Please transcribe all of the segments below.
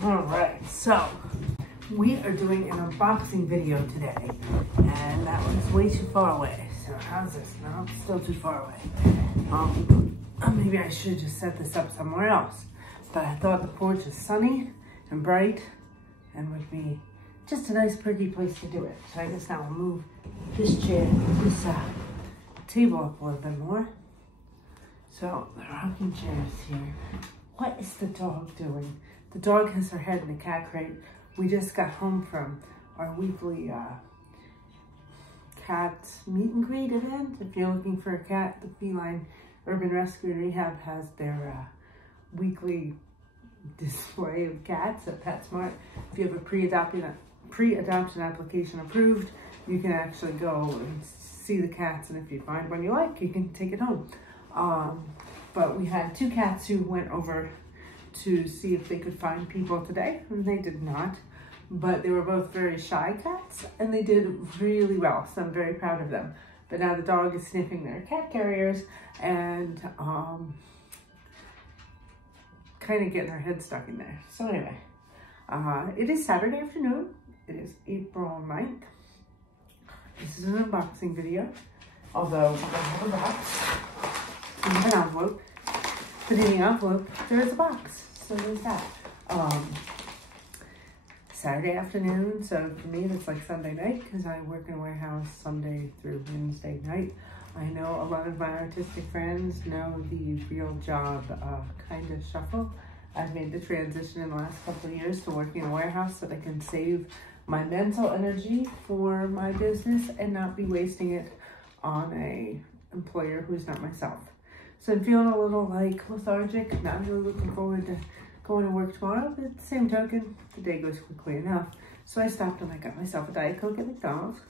All right, so we are doing an unboxing video today, and that one's way too far away. So how's this? No, it's still too far away. Maybe I should just set this up somewhere else. But I thought the porch is sunny and bright and would be just a nice perky place to do it. So I guess now I'll move this chair, this table up a little bit more. So the rocking chair is here. What is the dog doing? The dog has her head in the cat crate. We just got home from our weekly cat meet and greet event. If you're looking for a cat, the Fifine Urban Rescue and Rehab has their weekly display of cats at PetSmart. If you have a pre-adoption application approved, you can actually go and see the cats, and if you find one you like, you can take it home. But we had two cats who went over to see if they could find people today, and they did not. But they were both very shy cats, and they did really well, so I'm very proud of them. But now the dog is sniffing their cat carriers and kind of getting her head stuck in there. So anyway, it is Saturday afternoon. It is April 9th. This is an unboxing video, although I have a box. I have an envelope. But in the envelope, there is a box. So there's that. Saturday afternoon, so for me that's like Sunday night because I work in a warehouse Sunday through Wednesday night. I know a lot of my artistic friends know the real job kind of shuffle. I've made the transition in the last couple of years to working in a warehouse so that I can save my mental energy for my business and not be wasting it on a employer who's not myself. So I'm feeling a little like lethargic, not really looking forward to going to work tomorrow, but at the same token, the day goes quickly enough. So I stopped and I got myself a Diet Coke at McDonald's.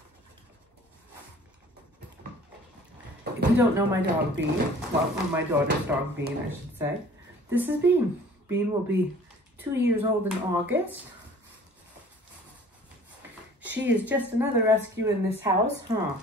If you don't know my dog Bean, well, my daughter's dog Bean, I should say, this is Bean. Bean will be 2 years old in August. She is just another rescue in this house, huh?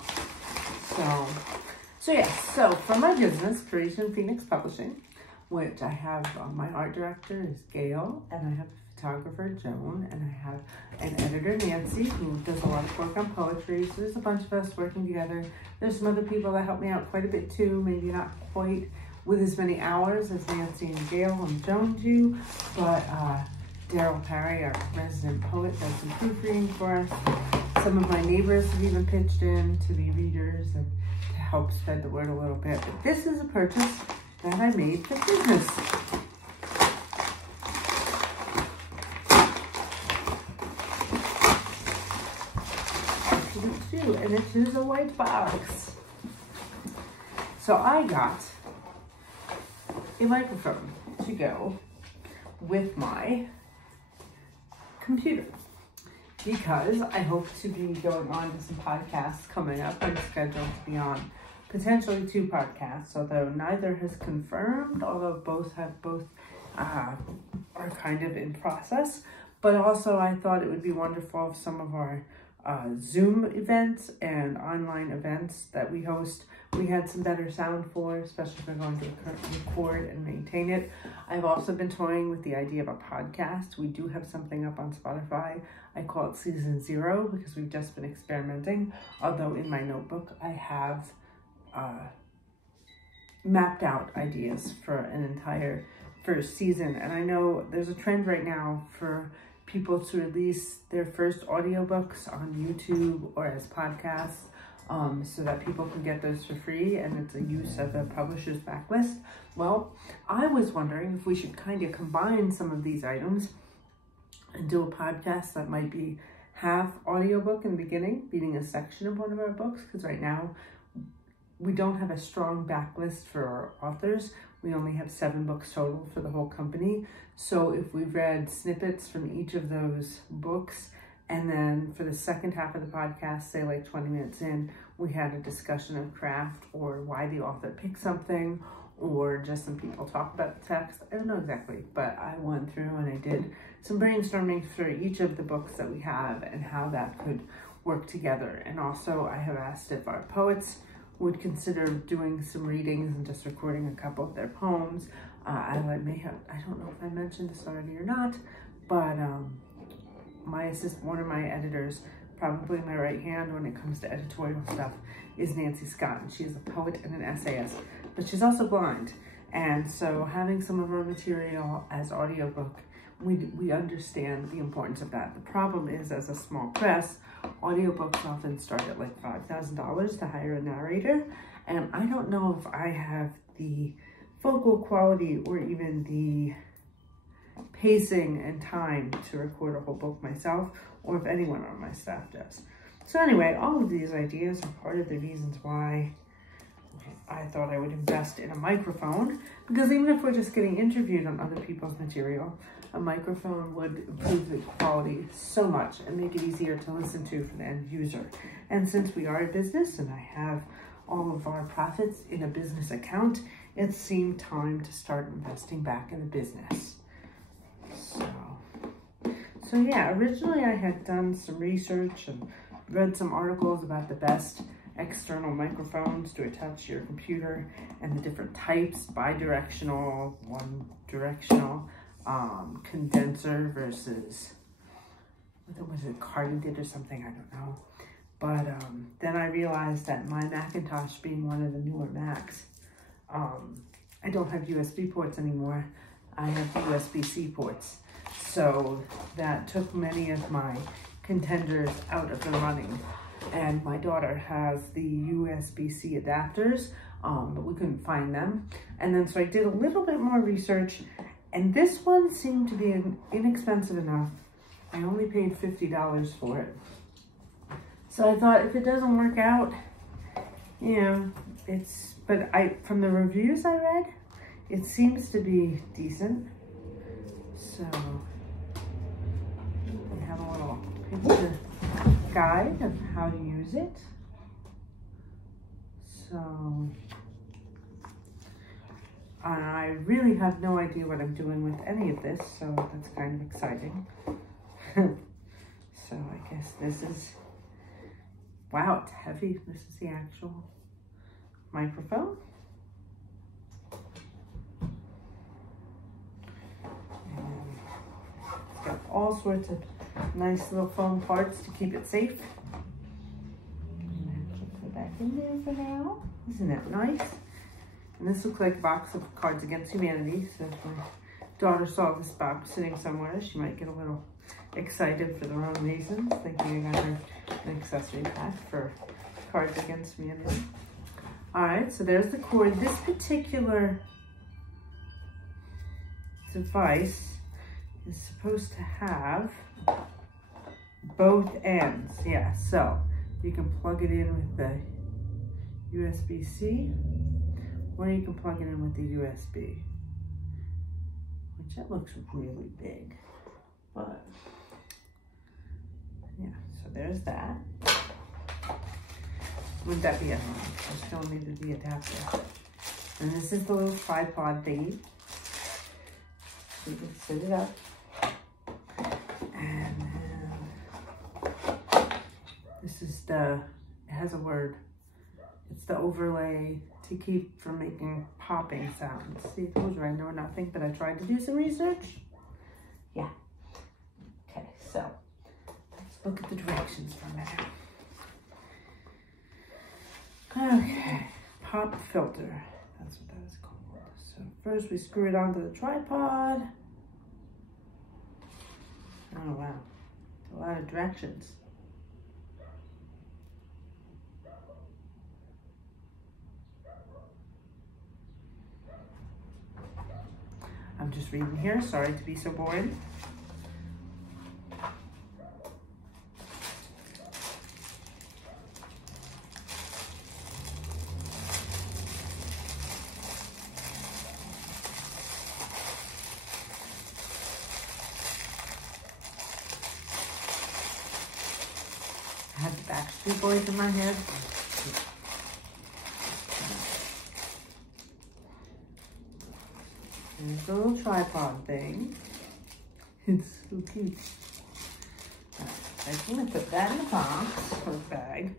So yes, so for my business, Creation Phoenix Publishing, which I have, my art director is Gail, and I have a photographer, Joan, and I have an editor, Nancy, who does a lot of work on poetry. So there's a bunch of us working together. There's some other people that help me out quite a bit too, maybe not quite with as many hours as Nancy and Gail and Joan do, but Daryl Parry, our resident poet, does some proofreading for us. Some of my neighbors have even pitched in to be readers and to help spread the word a little bit. But this is a purchase that I made for business. And it is a white box. So I got a microphone to go with my computer because I hope to be going on to some podcasts coming up. I'm scheduled to be on potentially 2 podcasts, although neither has confirmed, although both are kind of in process. But also I thought it would be wonderful if some of our Zoom events and online events that we host, we had some better sound for, especially if we're going to record and maintain it. I've also been toying with the idea of a podcast. We do have something up on Spotify. I call it Season 0 because we've just been experimenting. Although in my notebook, I have mapped out ideas for an entire first season. And I know there's a trend right now for people to release their first audiobooks on YouTube or as podcasts so that people can get those for free, and it's a use of the publisher's backlist. Well, I was wondering if we should kind of combine some of these items and do a podcast that might be half audiobook in the beginning, reading a section of one of our books, because right now we don't have a strong backlist for our authors. We only have 7 books total for the whole company. So if we read snippets from each of those books, and then for the second half of the podcast, say like 20 minutes in, we had a discussion of craft or why the author picked something, or just some people talk about the text. I don't know exactly, but I went through and I did some brainstorming for each of the books that we have and how that could work together. And also I have asked if our poets would consider doing some readings and just recording a couple of their poems. I don't know if I mentioned this already or not, But one of my editors, probably my right hand when it comes to editorial stuff, is Nancy Scott, and she is a poet and an essayist, but she's also blind. And so having some of her material as audiobook, we understand the importance of that. The problem is, as a small press, audiobooks often start at like $5,000 to hire a narrator. And I don't know if I have the vocal quality or even the pacing and time to record a whole book myself, or if anyone on my staff does. So anyway, all of these ideas are part of the reasons why I thought I would invest in a microphone, because even if we're just getting interviewed on other people's material, a microphone would improve the quality so much and make it easier to listen to for the end user. And since we are a business and I have all of our profits in a business account, it seemed time to start investing back in the business. So yeah, originally I had done some research and read some articles about the best external microphones to attach to your computer and the different types, bi-directional, one-directional, condenser versus, what was it, cardioid or something, I don't know. But then I realized that my Macintosh being one of the newer Macs, I don't have USB ports anymore. I have USB-C ports. So that took many of my contenders out of the running. And my daughter has the USB-C adapters, but we couldn't find them. And then so I did a little bit more research, and this one seemed to be inexpensive enough. I only paid $50 for it. So I thought if it doesn't work out, you know, but from the reviews I read, it seems to be decent. So we have a little picture guide of how to use it. So I really have no idea what I'm doing with any of this, so that's kind of exciting. So I guess this is, wow, it's heavy. This is the actual microphone. And it's got all sorts of nice little foam parts to keep it safe. And I'll put it back in there for now. Isn't that nice? And this looks like a box of Cards Against Humanity. So if my daughter saw this box sitting somewhere, she might get a little excited for the wrong reasons, thinking I got her an accessory pack for Cards Against Humanity. All right, so there's the cord. This particular device is supposed to have both ends. Yeah, so you can plug it in with the USB-C, or you can plug it in with the USB, which that looks really big, but yeah, so there's that. Wouldn't that be at home? I still needed the adapter. And this is the little tripod thingy. So you can set it up. And then this is it has a word. It's the overlay to keep from making popping sounds. See, it goes right, I know nothing, but I tried to do some research. Yeah. Okay, so let's look at the directions for a minute. Okay, pop filter. That's what that is called. So first we screw it onto the tripod. Oh wow, a lot of directions. I'm just reading here, sorry to be so boring. I had the Backstreet Boys in my head. There's a little tripod thing. It's so cute. Right, I'm going to put that in the box or bag.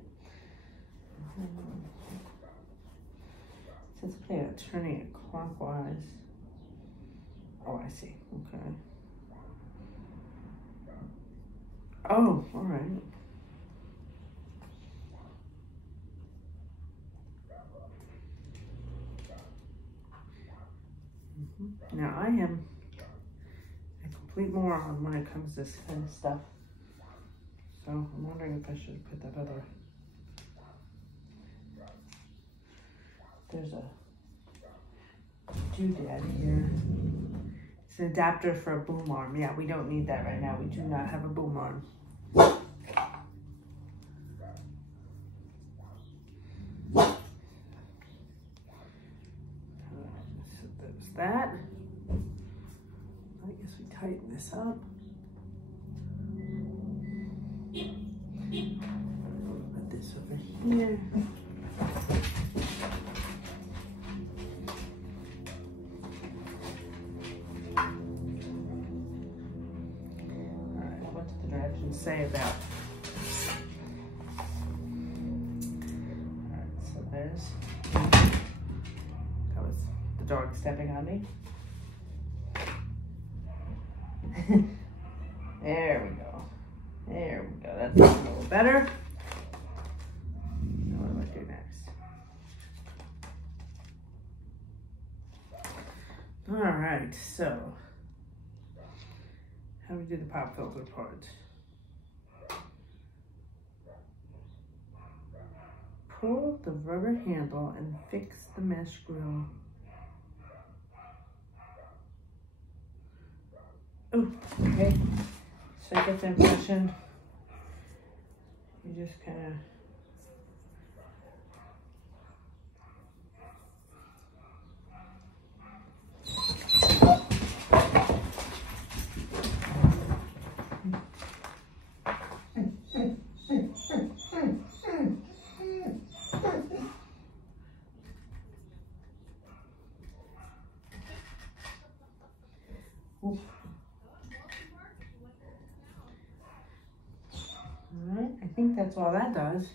Since I'm turning it clockwise. Oh, I see. Okay. Oh, all right. Now I am a complete moron when it comes to this kind of stuff. So I'm wondering if I should put that other. There's a doodad here. It's an adapter for a boom arm. Yeah, we don't need that right now. We do not have a boom arm. So there's that. I guess we tighten this up. Put this over here. Say about. All right, so there's, that was the dog stepping on me. There we go. There we go. That's a little better. Now what do I do next? All right, so how do we do the pop filter part? Pull the rubber handle and fix the mesh grill. Oh, okay. So I get the impression you just kind of Alright, I think that's all that does.